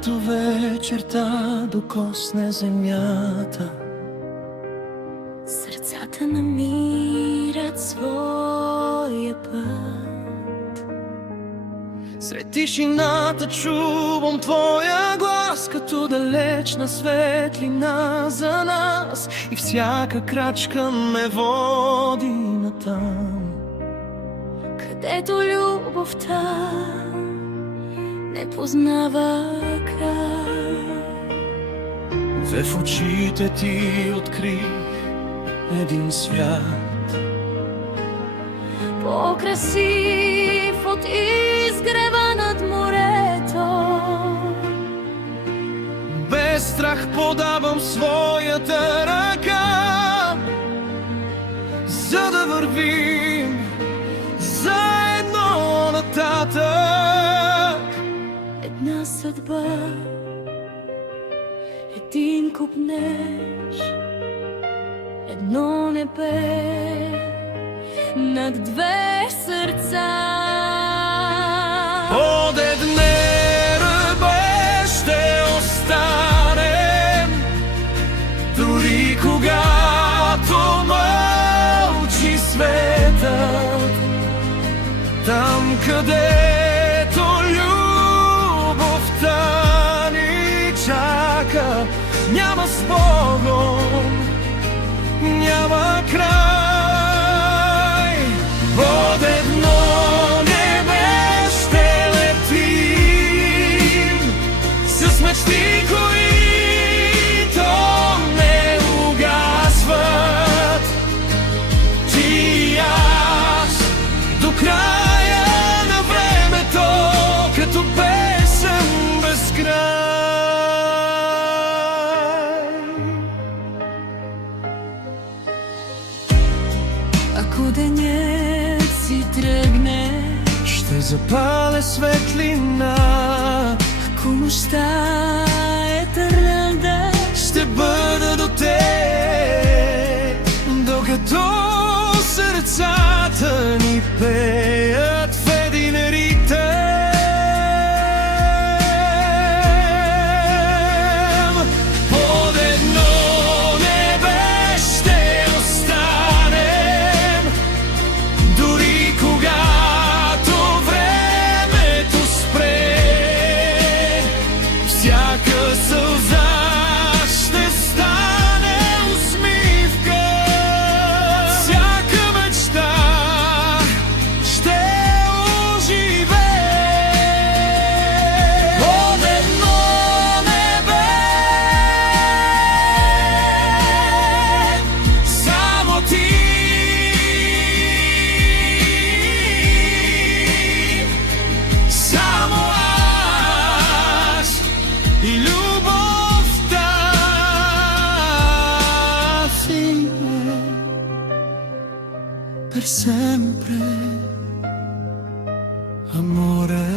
когато вечерта докосне земята, сърцата намират своя път. сред тишината чувам твоя глас, като далечна светлина за нас, и всяка крачка ме води натам, където любовта не познава край. В очите ти открих един свят, по-красив от изгрева над морето. без страх подавам своята ръка, за да вървим заедно нататък. Една съдба, един куп неж, едно небе над две сърца. Под едне ръбе ще останем, дори когато мълчи светът. Там, където любовта ни чака, няма спогон, няма край. Под едно небе ще летим с мечти, които не угасват. Ти и аз до края на времето, като песен без край. Ако денят си тръгне, Ще запаля светлина. ако нощта е търнада, Ще бъда до теб, докато сърцата ни пеят в един ритъм. Под едно небе ще останем, дори когато времето спре. Всяка сълза ще стане усмивка, всяка мечта ще оживее. Под едно небе, само ти, само аз и любовта assieme per sempre, amore.